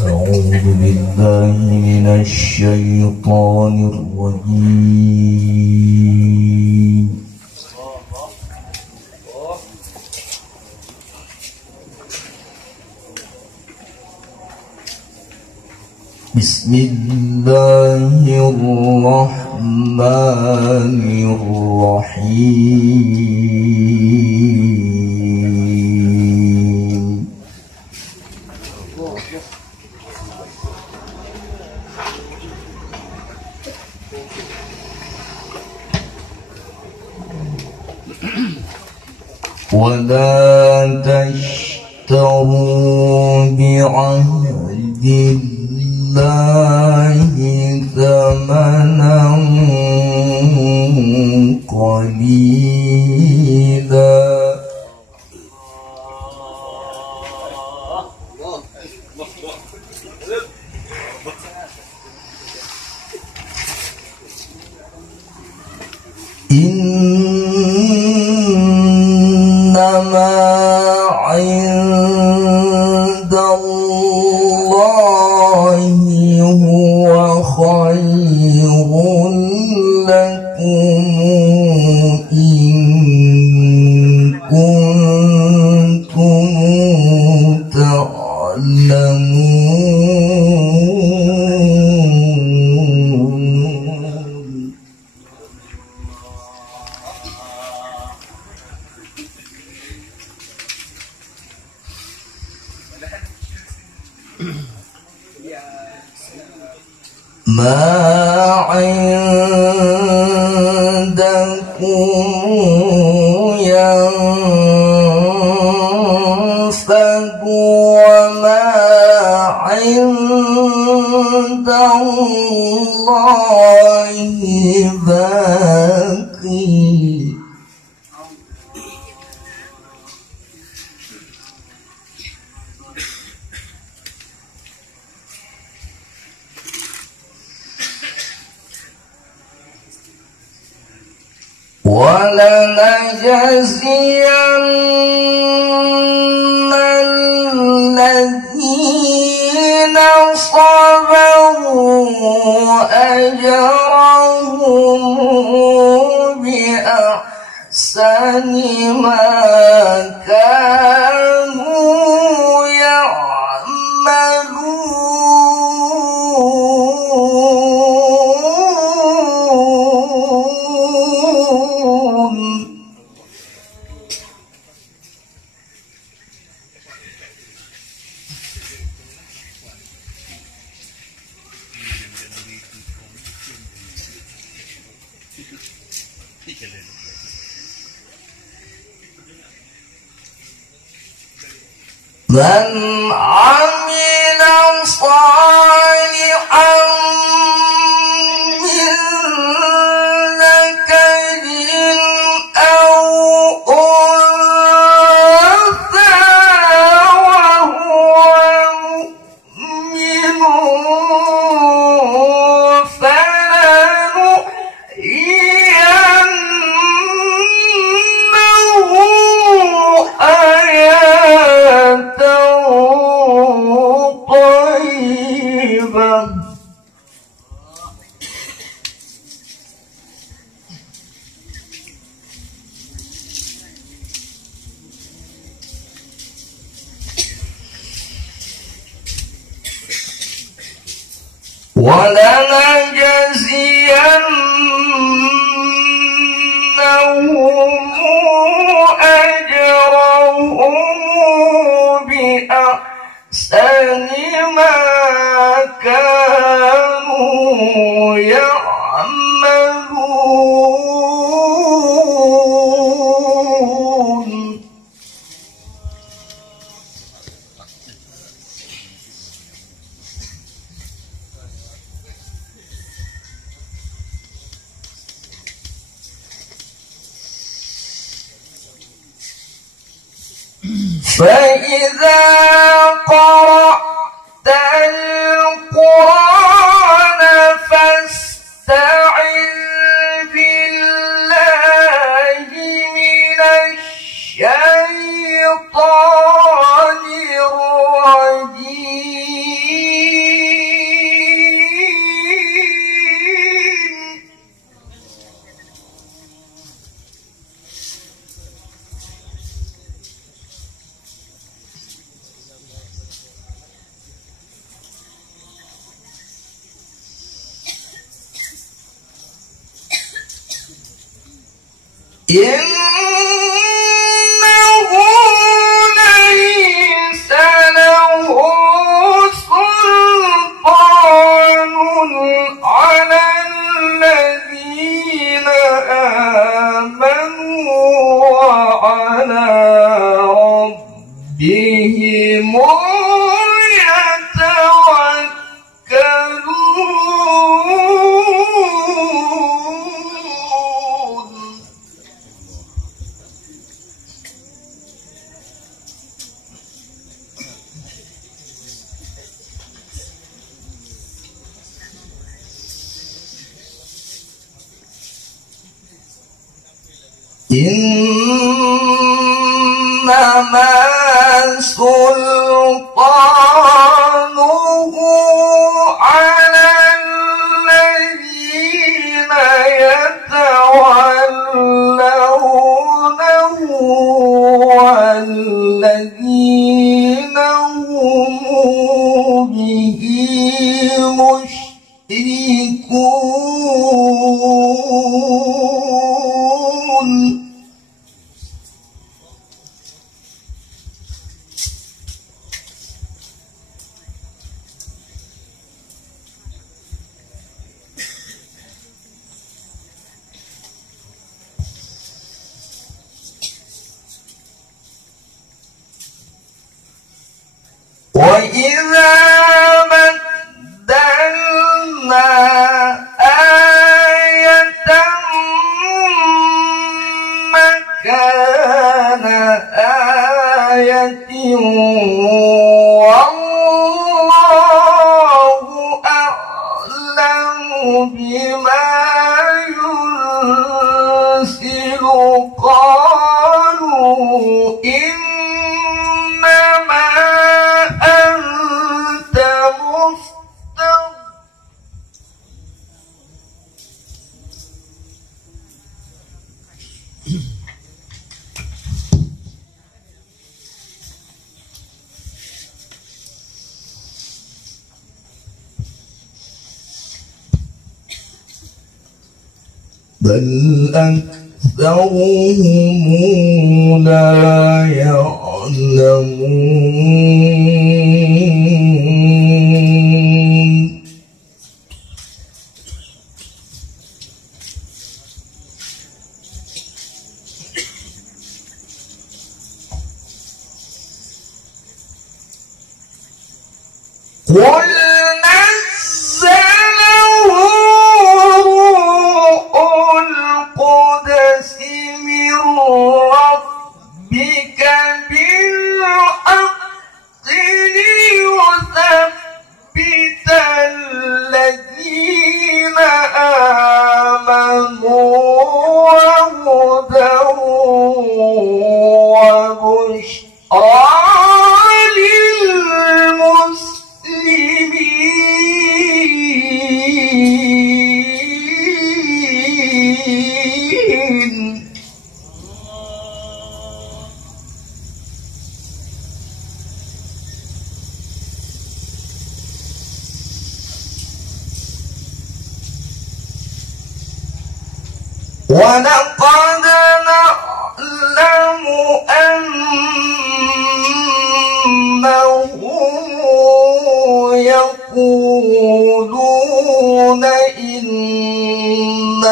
أعوذ بالله من الشيطان الرجيم. بسم الله الرحمن الرحيم. ولا تشتروا بعهد الله ثمنا قليلا إنما عند الله هو خير لكم إن كنتم تعلمون. ما عندكم ينفد وما عند الله باقي. ولنجزين الذين صبروا أجرهم بأحسن ما كانوا يعملون. من عمل صالحا من ذكر أو أنثى وهو مؤمن فلنحيينه حياة طيبة. ولنجزينهم أجرهم بأحسن ما كانوا يعملون. فإذا قرأت القرآن فاستعذ بالله من الشيطان الرجيم. ربهم يتوكلون إنما سلطانه على الذين يتولونه والذين هم به مشركون وإذا بدلنا آية مكان آية والله أعلم بما ينزل قالوا إنما أنت مفتر بل أكثرهم لا يعلمون قل نزله روح القدس من ربك بالحق ليثبت الذين آمنوا وهدى وبشرى للمسلمين ولقد نعلم أنهم يقولون إنما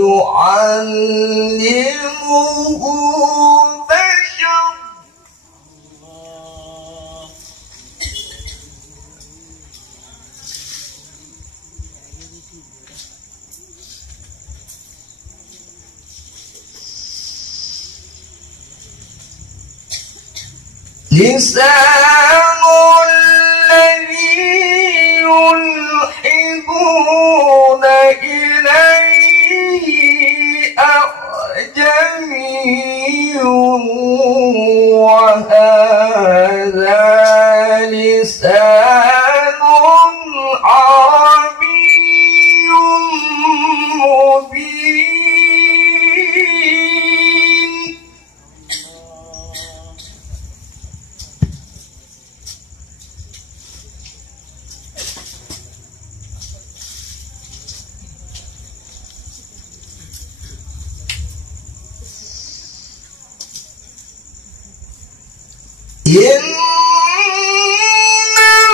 يعلمه بشر لسان الذي يلحدون إليه أعجمي وهذا لسان عربي مبين إنما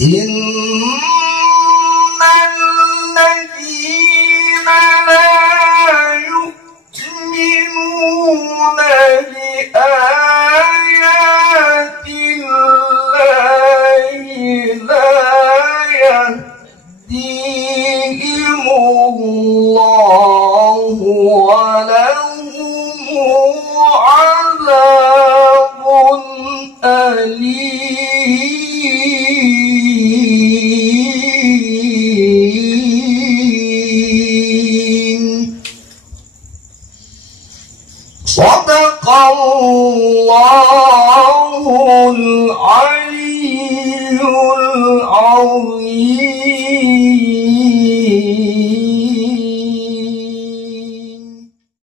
إن الذين لا يؤمنون بآيات الله لا يهديهم الله ولهم عذاب أليم. صدق الله العلي العظيم.